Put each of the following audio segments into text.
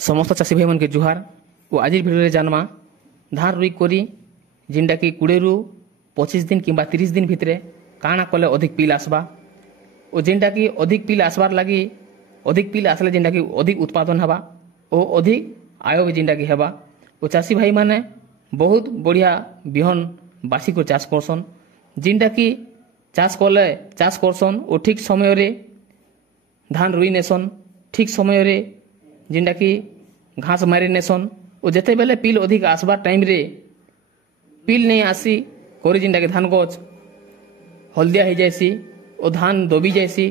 समस्त चाषी भाई मन के जुहार और आज भिडियो जानमा धान रुई करी जिनटा कि 20 रु 25 दिन किंबा 30 दिन भितर काଣା कले अधिक पिल आसबा और जिनटा कि अधिक पिल आसबार लगी अधिक पिल आसले जिनटा कि अधिक उत्पादन हवा और अधिक आय भी जिनटा कि हेबा और चाषी भाई माने बहुत बढ़िया बिहन बासी को चाष करसन जिनटा कि चाष कले चाष करसन और ठीक समय रे धान रुई नेसन ठीक समय रे जिनटा कि घास मारी नेसन और जिते बेले पिल अधिक आसबार टाइम रे पिल नहीं आसी कोरी जिनटा कि धान गछ हलदिया हो जाएसी और धान दबी जाएसी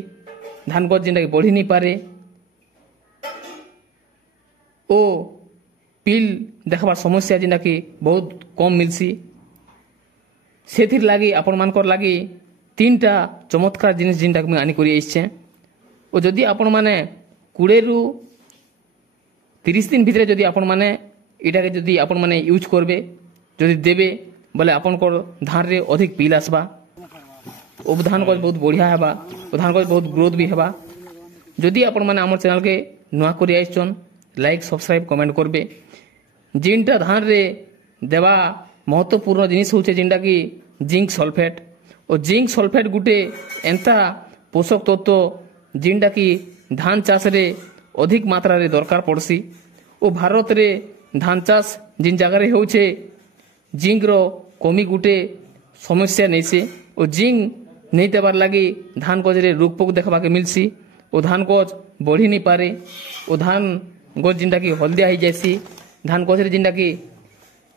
धान गछ जिनटा कि बढ़ी नहीं पारे ओ पिल देखबार समस्या जिनटा कि बहुत कम मिलसी सेथिर लागी आपण मानकर लागी 3टा चमत्कार जिनिस जिनटा कि आनी करी आइछे और जदि आपण माने 20 रु 30 दिन भितर जदि आपण माने इटाके जदि आपण माने यूज करबे जदि देबे बोले आपण को धान रे अधिक पिल आसबा और धान गछ बहुत बढ़िया हेबा और धान गछ बहुत ग्रोथ भी हेबा जदि आपण माने हमर चैनल के नुआ करी आइछन लाइक सब्सक्राइब कमेंट करबे जिनटा धान रे देवा महत्वपूर्ण जिनिस होचे जिनटा कि जिंक सल्फेट और जिंक सल्फेट गुटे एंता पोषक तत्व जिनटा कि धान चाष रे अधिक मात्रा रे दरकार पड़सी और भारत रे धान चाष जिन जगह रे होचे जिंक रो कमी गुटे समस्या नहीं से और जिंक नहीं देवार लगी धान गज रे रोग पोक देखबा के मिलसी और धान गज बढ़ी नहीं पारे और धान गज जिनटा कि हलदिया हो जाएसी धान गज रे जिनटा कि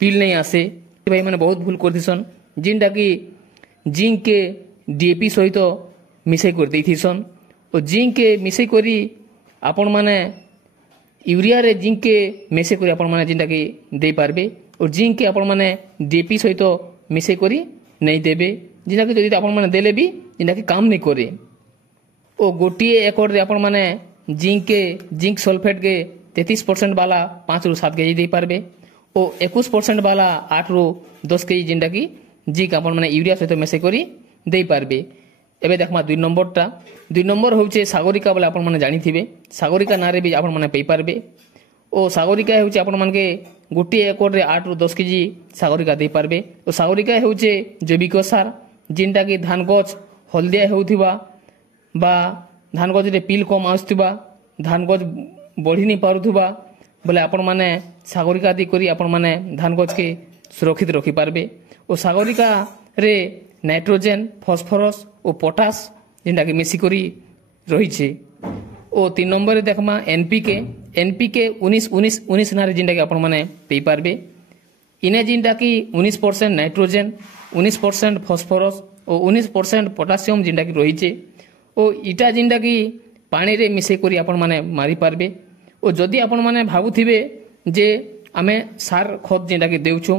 पिल नहीं आसे भाई मैंने बहुत भूल कर दिसन जिनटा कि जिंक के डीएपी सहित मिसाई कर देथिसन और जिंक के मिसाई करी आपण माने यूरिया रे जिंक के मिसाई करी आपण माने जिनटा कि दे पारबे और जिंक के आपण माने डीएपी सहित मिसाई करी नहीं देबे जिनटा कि जदि आपण माने देले भी जिनटा कि काम नहीं करे ओ गोटिए एकड़ रे आपण माने जिंक सल्फेट के 33% वाला 5 रु 7 केजी दे पारबे और 21% वाला 8 रु 10 केजी जिनटा कि जिंक आपण माने यूरिया सहित मिसाई करी दे पारबे एबे देखमा 2 नंबरटा 2 नंबर होचे सागरिका बोले आपण माने जानि थिबे सागरिका नारे भी आपण माने पेई पारबे ओ सागरिका होचे आपण माने गोटे एकड़ रे 8 रु 10 केजी सागरिका दे पारबे और सागरिका होचे जैविक सार जिनटा कि धान गछ हलदिया होउथिबा बा धान गछ रे पिल कम आसथिबा धान गछ बढ़ी नहीं पारुथिबा बोले आपण माने सागरिका दी करी आपण माने धान गछ के सुरक्षित रखी पारबे और सागरिका रे नाइट्रोजन फॉस्फोरस और पोटास जिनटा कि मिसी करी रही छे ओ 3 नंबर देखमा एनपीके 19 नारे जिनटा कि आपण माने पेई पारबे इने जिनटा कि 19% नाइट्रोजन 19% फॉस्फोरस और 19% पोटासियम जिनटा कि रही छे ओ इटा जिनटा कि पानी रे मिसे करी आपण माने मारी पारबे और जदि आपण माने भाबुथिबे जे आमे सार खत जिनटा कि देउछु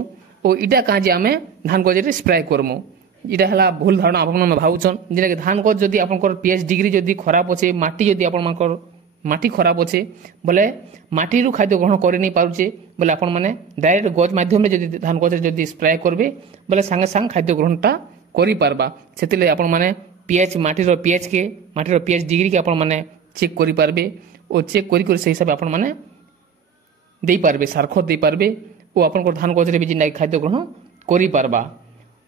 ओ इटा काजे आमे धान गज रे स्प्रे करमु इटा हला भूल धारणा आपण माने भाबुछन जिनटा कि धान गज जदि आपनकर पीएच डिग्री जदि खराब होचे माटी जदि आपण मानकर माटी खराब होचे बोले माटी रु खाद्य ग्रहण करि नहीं पारुचे बोले आपण माने डायरेक्ट गज माध्यम रे जदि धान गज रे जदि स्प्रे करबे बोले संगे संग खाद्य ग्रहणटा करि पारबा सेतिले आपण माने पीएच माटीर पीएच डिग्री के आपण माने चेक करि पारबे और चेक करी से हिसाब आपण माने दे पारबे सार खत दे पारबे ओ आपण को धान गज रे भी जिना खाद्य ग्रहण करि पारबा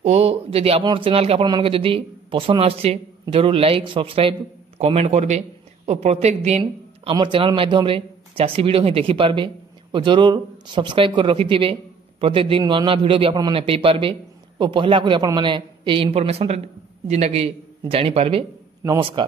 ओ जदि आपण चैनल के आपण माने जदि पसंद आछे जरूर लाइक सब्सक्राइब कमेंट करबे और प्रत्येक दिन हमर चैनल माध्यम रे चासी वीडियो ही देखि पारबे और जरूर सब्सक्राइब कर रखिथिबे प्रत्येक दिन नवा नवा वीडियो भी आपण माने पेई पारबे और पहला करी आपण माने ए इन्फॉर्मेशन जिना कि जानि पारबे नमस्कार।